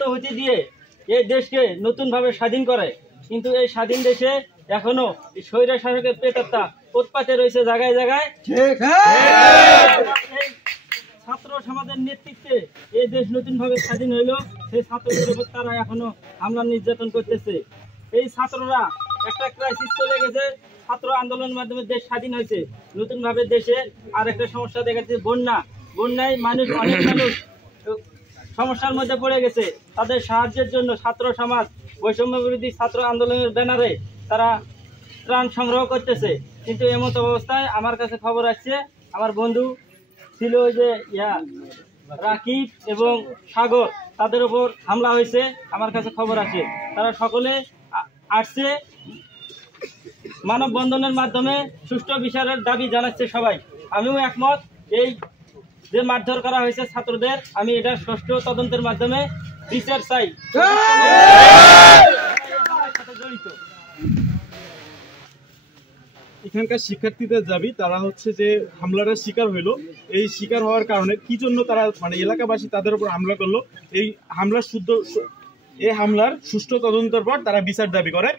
আত্মাহুতি দিয়ে এই দেশকে নতুনভাবে স্বাধীন করে, কিন্তু এই স্বাধীন দেশে এখনো স্বৈর শাসকের প্রেতাত্মা উৎপাতে রয়েছে জায়গায় জায়গায়। এই ছাত্র সমাজের নেতৃত্বে এই দেশ নতুনভাবে স্বাধীন হইল, সেই ছাত্রদের উপর তারা এখনো হামলা নির্যাতন করতেছে। এই ছাত্ররা একটা ক্রাইসিস চলে গেছে, ছাত্র আন্দোলনের মাধ্যমে দেশ স্বাধীন হয়েছে, নতুনভাবে দেশে আর একটা সমস্যা দেখা যাচ্ছে বন্যায় অনেক মানুষ সমস্যার মধ্যে পড়ে গেছে। তাদের সাহায্যের জন্য ছাত্র সমাজ বৈষম্য বিরোধী ছাত্র আন্দোলনের ব্যানারে তারা ত্রাণ সংগ্রহ করতেছে। কিন্তু এমত অবস্থায় আমার কাছে খবর আসছে, আমার বন্ধু ছিল ওই যে রাকিব এবং সাগর, তাদের উপর হামলা হয়েছে। আমার কাছে খবর আছে তারা সকলে আসছে মানববন্ধনের মাধ্যমে সুষ্ঠু বিচারের দাবি জানাচ্ছে সবাই। আমিও একমত, এই যে মারধর করা হয়েছে ছাত্রদের, আমি এটা সুষ্ঠু তদন্তের মাধ্যমে বিচার চাই। জড়িত এখানকার শিক্ষার্থীদের দাবি, তারা হচ্ছে যে হামলার শিকার হইলো, এই শিকার হওয়ার কারণে কি জন্য তারা মানে এলাকাবাসী তাদের উপর হামলা করলো, এই হামলার সুষ্ঠু তদন্তের পর তারা বিচার দাবি করে।